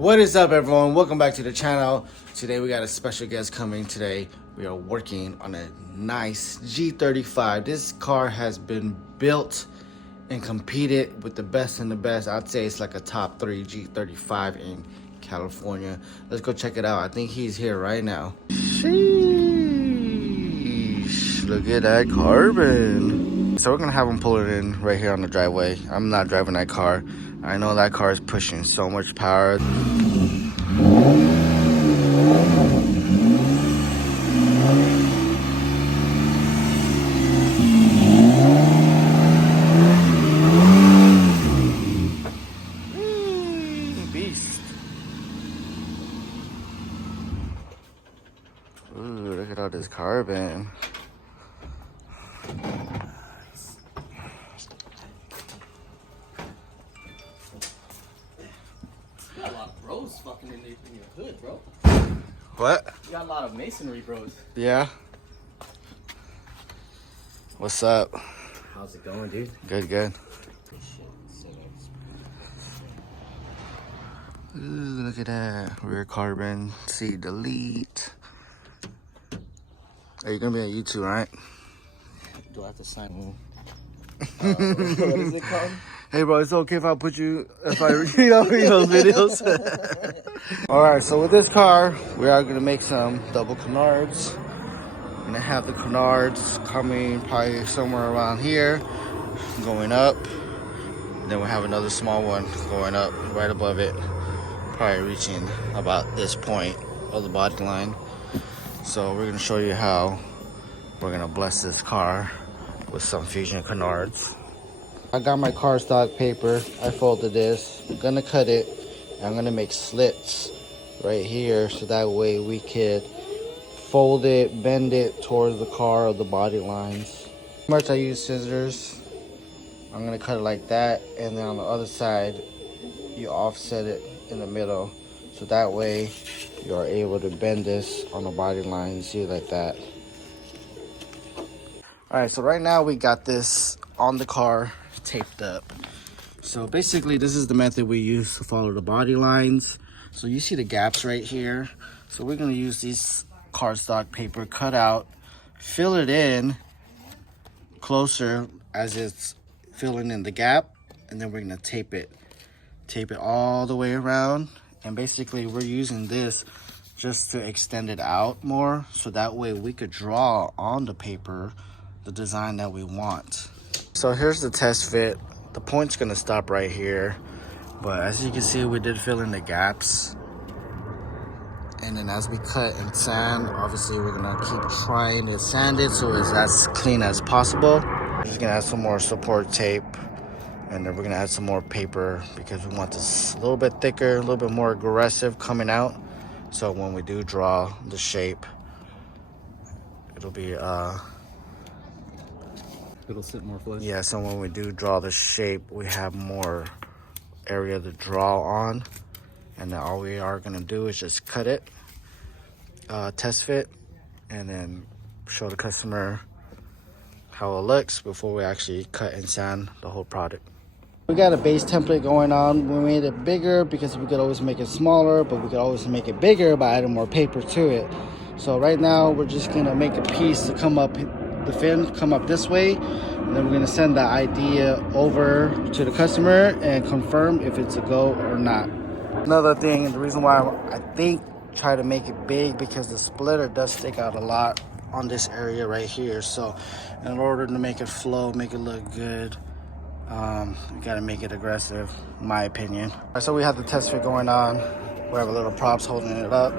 What is up, everyone? Welcome back to the channel. Today we got a special guest coming. Today we are working on a nice G35. This car has been built and competed with the best and the best. I'd say it's like a top 3 G35 in California. Let's go check it out. I think he's here right now. Sheesh, look at that carbon. So we're gonna have him pull it in right here on the driveway. I'm not driving that car. I know that car is pushing so much power. Beast. Ooh, look at all this carbon. You got a lot of bros fucking in your hood, bro. What? You got a lot of masonry bros. Yeah. What's up? How's it going, dude? Good, good. Ooh, look at that. Rear carbon. See, delete. Hey, you're gonna be on YouTube, right? Do I have to sign? What is it called? Hey, bro, it's okay if I put you, if I read those videos. All right, so with this car, we are gonna make some double canards. We're gonna have the canards coming probably somewhere around here, going up. Then we'll have another small one going up right above it, probably reaching about this point of the body line. So we're gonna show you how we're gonna bless this car with some Fusion canards. I got my cardstock paper. I folded this. I'm gonna cut it. I'm gonna make slits right here so that way we could fold it, bend it towards the car or the body lines. First, I use scissors. I'm gonna cut it like that, and then on the other side, you offset it in the middle, so that way you are able to bend this on the body line. See it like that. All right, so right now we got this on the car taped up. So basically this is the method we use to follow the body lines. So you see the gaps right here. So we're gonna use this cardstock paper, cut out, fill it in closer as it's filling in the gap, and then we're gonna tape it all the way around. And basically we're using this just to extend it out more, so that way we could draw on the paper the design that we want. So here's the test fit. The point's gonna stop right here, but as you can see, we did fill in the gaps. And then as we cut and sand, obviously we're gonna keep trying to sand it so it's as clean as possible. We're just gonna add some more support tape, and then we're gonna add some more paper because we want this a little bit thicker, a little bit more aggressive coming out. So when we do draw the shape, it'll be It'll sit more flush. yeah, so when we do draw the shape, we have more area to draw on. And then all we are gonna do is just cut it, test fit, and then show the customer how it looks before we actually cut and sand the whole product. We got a base template going on. We made it bigger because we could always make it smaller, but we could always make it bigger by adding more paper to it. So right now we're just gonna make a piece to come up, the fin come up this way, and then we're gonna send the idea over to the customer and confirm if it's a go or not. Another thing, and the reason why I think try to make it big, because the splitter does stick out a lot on this area right here. So in order to make it flow, make it look good, you gotta make it aggressive, in my opinion. All right, so we have the test fit going on. We have a little props holding it up.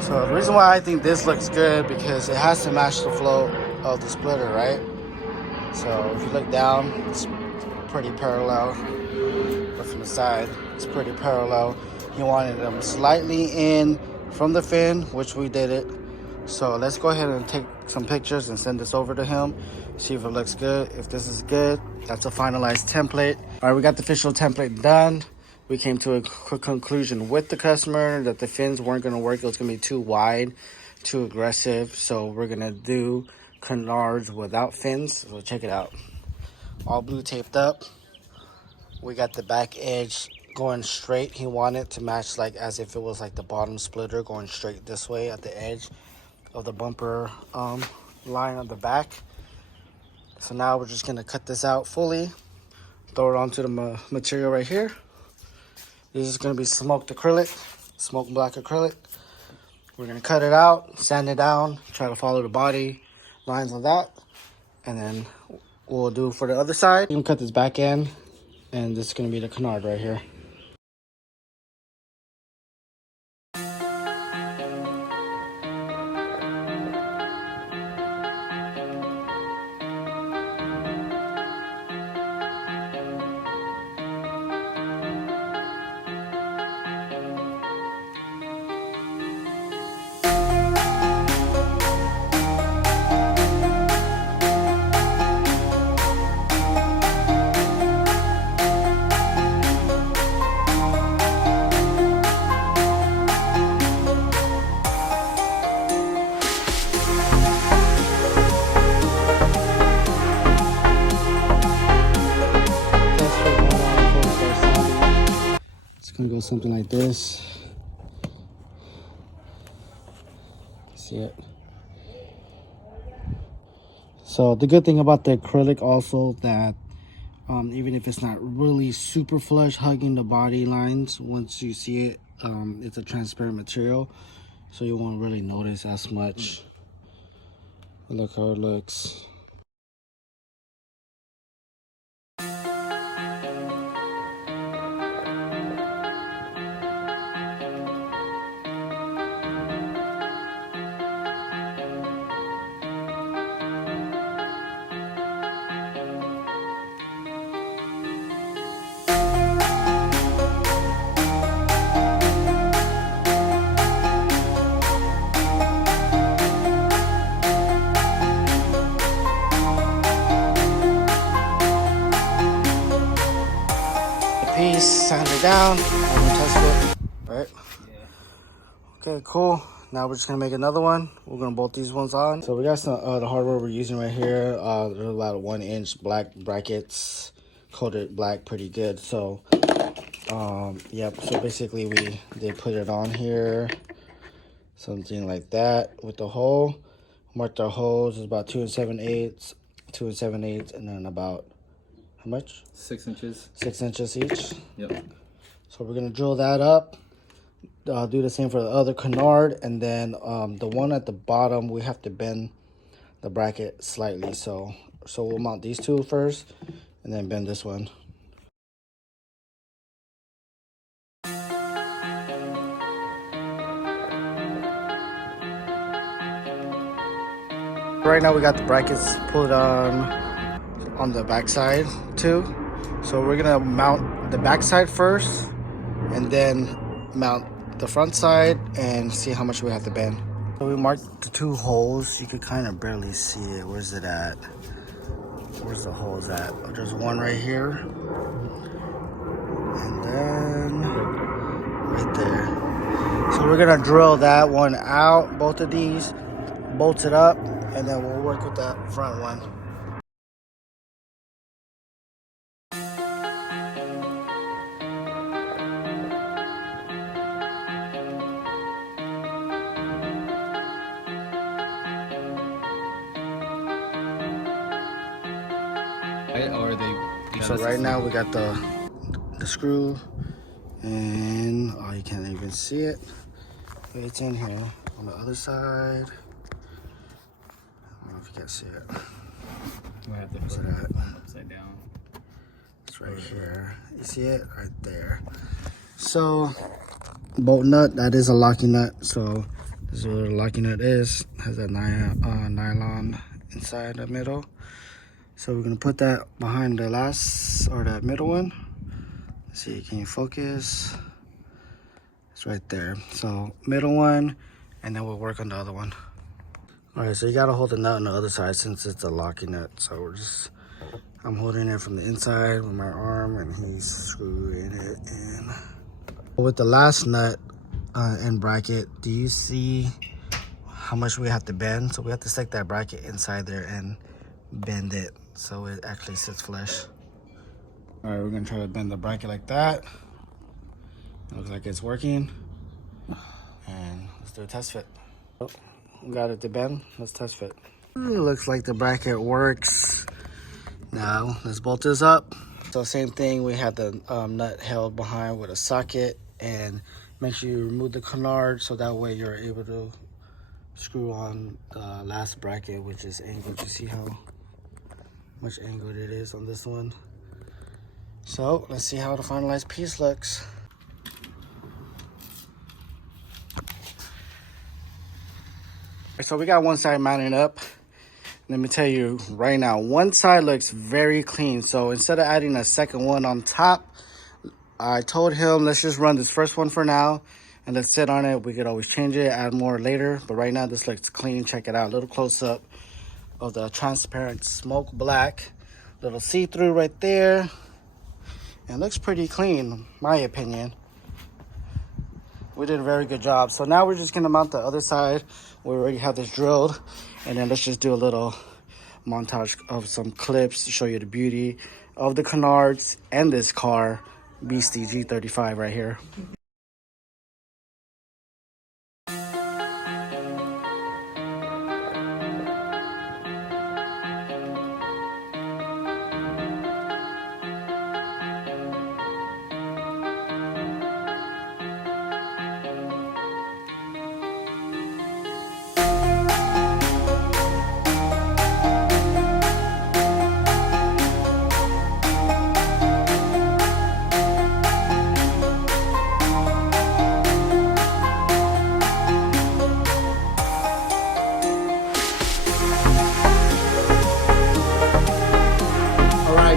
So the reason why I think this looks good, because it has to match the flow of the splitter, right? So if you look down, it's pretty parallel, but from the side, it's pretty parallel. He wanted them slightly in from the fin, which we did it. So let's go ahead and take some pictures and send this over to him, see if it looks good. If this is good, that's a finalized template. All right, we got the official template done. We came to a quick conclusion with the customer that the fins weren't gonna work. It was gonna be too wide, too aggressive. So we're gonna do canards without fins. So check it out. All blue taped up. we got the back edge going straight. He wanted to match like as if it was like the bottom splitter going straight this way at the edge of the bumper line on the back. So now we're just gonna cut this out fully, throw it onto the material right here. This is gonna be smoked acrylic, smoked black acrylic. We're gonna cut it out, sand it down, try to follow the body lines on that, and then we'll do for the other side. We're gonna cut this back end, and this is gonna be the canard right here. It's gonna go something like this. See it? So the good thing about the acrylic also that even if it's not really super flush hugging the body lines, once you see it, it's a transparent material, so you won't really notice as much. Look how it looks. Piece, sand it down, I'm gonna test it, right? Yeah. Okay, cool. Now we're just gonna make another one. We're gonna bolt these ones on. So we got some the hardware we're using right here. There's about 1-inch black brackets, coated black, pretty good. So, yep. So basically, they put it on here, something like that with the hole. Marked our holes is about 2 7/8, 2 7/8, and then about how much? 6 inches. 6 inches each. Yep. So we're gonna drill that up. Do the same for the other canard, and then the one at the bottom we have to bend the bracket slightly. So we'll mount these two first, and then bend this one. Right now we got the brackets put on the back side too. So we're gonna mount the back side first, and then mount the front side and see how much we have to bend. So we marked the 2 holes. You can kind of barely see it. Where's it at? Where's the holes at? Oh, there's one right here, and then right there. So we're gonna drill that one out, both of these, bolt it up, and then we'll work with that front one. Or they So right now we got the screw, and oh, you can't even see it. It's in here. On the other side, I don't know if you can see it. we have to Where's put it at? it upside down. It's right here. You see it right there. So bolt nut, that is a locking nut. So this is what a locking nut is. Has that nylon inside the middle. So we're gonna put that behind the last, or that middle one. Let's see, can you focus? It's right there. So middle one, and then we'll work on the other one. All right, so you gotta hold the nut on the other side since it's a locking nut. So I'm holding it from the inside with my arm, and he's screwing it in. With the last nut and bracket, do you see how much we have to bend? So we have to stick that bracket inside there and bend it so it actually sits flush. All right, we're gonna try to bend the bracket like that. Looks like it's working. And let's do a test fit. Oh, got it to bend. Let's test fit. Looks like the bracket works. Now let's bolt this up. So same thing, we had the nut held behind with a socket, and make sure you remove the canard so that way you're able to screw on the last bracket, which is angled. You see how much angled it is on this one. So let's see how the finalized piece looks. So we got one side mounted up. Let me tell you right now, one side looks very clean. So instead of adding a second one on top, I told him let's just run this first one for now and let's sit on it. We could always change it, add more later, but right now this looks clean. Check it out, a little close up of the transparent smoke black, little see-through right there, and looks pretty clean in my opinion. We did a very good job. So now we're just gonna mount the other side. We already have this drilled, and then let's just do a little montage of some clips to show you the beauty of the Canards and this car, Beastie G35 right here.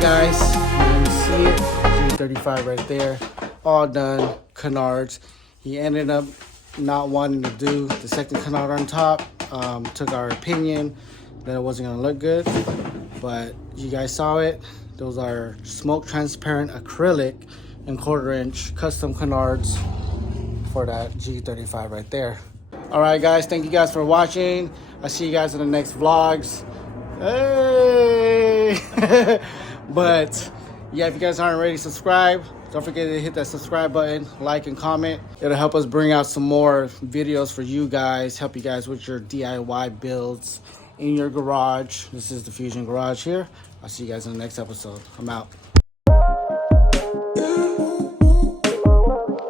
Guys, you see it, G35 right there, all done. Canards. He ended up not wanting to do the second canard on top. Took our opinion that it wasn't gonna look good, but you guys saw it. Those are smoke transparent acrylic and 1/4 inch custom canards for that G35 right there. All right guys, thank you guys for watching. I'll see you guys in the next vlogs. Hey. But yeah, if you guys aren't already subscribed, don't forget to hit that subscribe button, like and comment. It'll help us bring out some more videos for you guys, help you guys with your DIY builds in your garage. This is the Fusion Garage here. I'll see you guys in the next episode. I'm out.